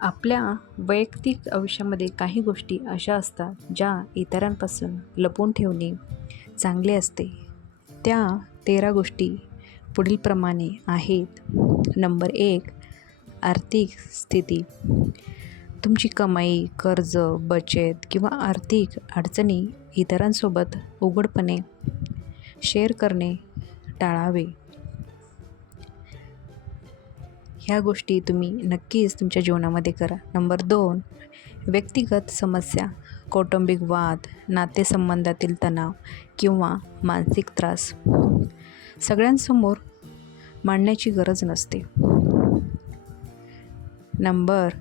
आपल्या वैयक्तिक आयुष्यामध्ये काही गोष्टी अशा असतात ज्या इतरांपासून लपवून ठेवणे चांगले असते. त्या 13 गोष्टी पुढीलप्रमाणे आहेत. नंबर 1, आर्थिक स्थिती. तुमची कमाई, कर्ज, बचत किंवा आर्थिक अडचणी इतरांसोबत उघडपणे शेअर करणे टाळावे. ह्या गोष्टी तुम्ही नक्कीच तुमच्या जीवनामध्ये करा. नंबर 2, व्यक्तिगत समस्या, कौटुंबिक वाद, नातेसंबंधातील तणाव किंवा मानसिक त्रास सगळ्यांसमोर मांडण्याची गरज नसते. नंबर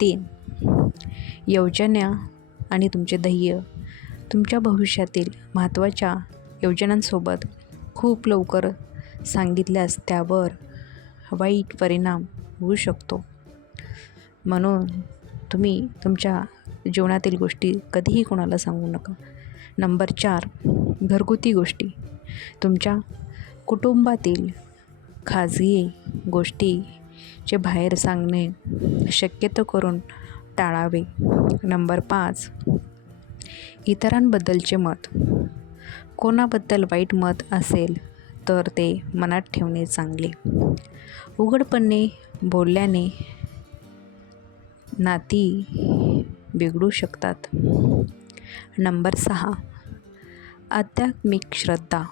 3, योजना आणि तुमचे ध्येय. तुमच्या भविष्यातील महत्त्वाच्या योजनांसोबत खूप लवकर सांगितल्यास त्यावर वाईट परिणाम होऊ शकतो. म्हणून तुम्ही तुमच्या जीवनातील गोष्टी कधीही कोणाला सांगू नका. नंबर 4, घरगुती गोष्टी. तुमच्या कुटुंबातील खाजगी गोष्टीचे बाहेर सांगणे शक्यतो करून टाळावे. नंबर 5, इतरांबद्दलचे मत. कोणाबद्दल वाईट मत असेल तर ते मनात ठेवणे चांगले. उघडपणे बोलल्याने नाती बिघडू शकतात. नंबर 6, आध्यात्मिक श्रद्धा.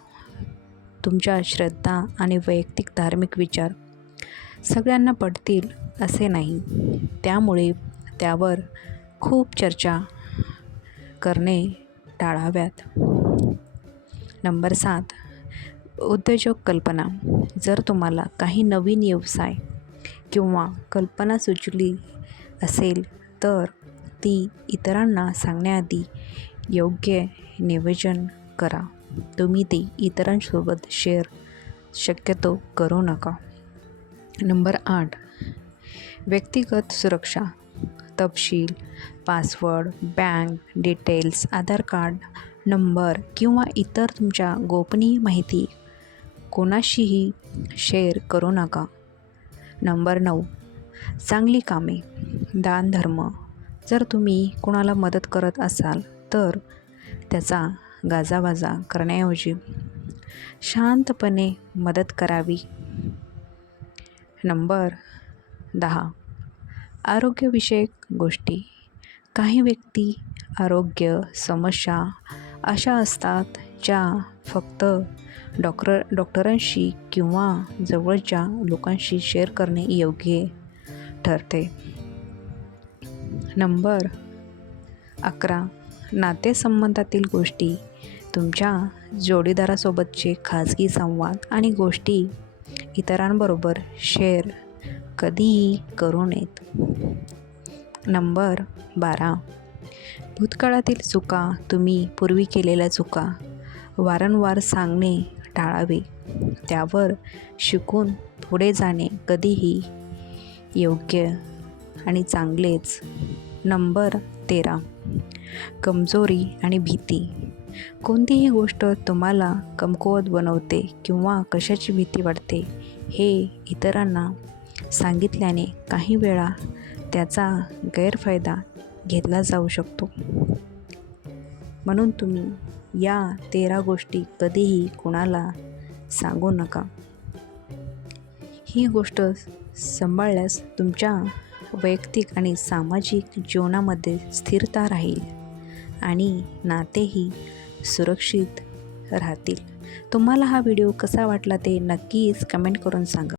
तुमच्या श्रद्धा आणि वैयक्तिक धार्मिक विचार सगळ्यांना पटतील असे नाही. त्यामुळे त्यावर खूप चर्चा करणे टाळाव्यात. नंबर 7, उद्योजक कल्पना. जर तुम्हाला काही नवीन व्यवसाय किंवा कल्पना सुचली असेल तर ती इतरांना सांगण्याआधी योग्य नियोजन करा. तुम्ही ती इतरांसोबत शेअर शक्यतो करू नका. नंबर 8, व्यक्तिगत सुरक्षा. तपशील, पासवर्ड, बँक डिटेल्स, आधार कार्ड नंबर किंवा इतर तुमच्या गोपनीय माहिती कोणाशीही शेअर करू नका. नंबर 9, चांगली कामे, दानधर्म. जर तुम्ही कोणाला मदत करत असाल तर त्याचा गाजावाजा करण्याऐवजी शांतपणे मदत करावी. नंबर 10, आरोग्यविषयक गोष्टी. काही व्यक्ती आरोग्य समस्या अशा असतात ज्या फक्त डॉक्टरांशी किंवा जवळच्या लोकांशी शेअर करणे योग्य ठरते. नंबर 11, नातेसंबंधातील गोष्टी. तुमच्या जोडीदारासोबतचे खाजगी संवाद आणि गोष्टी इतरांबरोबर शेअर कधीही करू नयेत. नंबर 12, भूतकाळातील चुका. तुम्ही पूर्वी केलेल्या चुका वारंवार सांगणे टाळावे. त्यावर शिकून पुढे जाणे कधीही योग्य आणि चांगलेच. नंबर 13, कमजोरी आणि भीती. कोणतीही गोष्ट तुम्हाला कमकुवत बनवते किंवा कशाची भीती वाटते हे इतरांना सांगितल्याने काही वेळा त्याचा गैरफायदा घेतला जाऊ शकतो. म्हणून तुम्ही या 13 गोष्टी कधीही कुणाला सांगू नका. ही गोष्ट सांभाळल्यास तुमच्या वैयक्तिक आणि सामाजिक जीवनामध्ये स्थिरता राहील आणि नातेही सुरक्षित राहतील. तुम्हाला हा व्हिडिओ कसा वाटला ते नक्कीच कमेंट करून सांगा.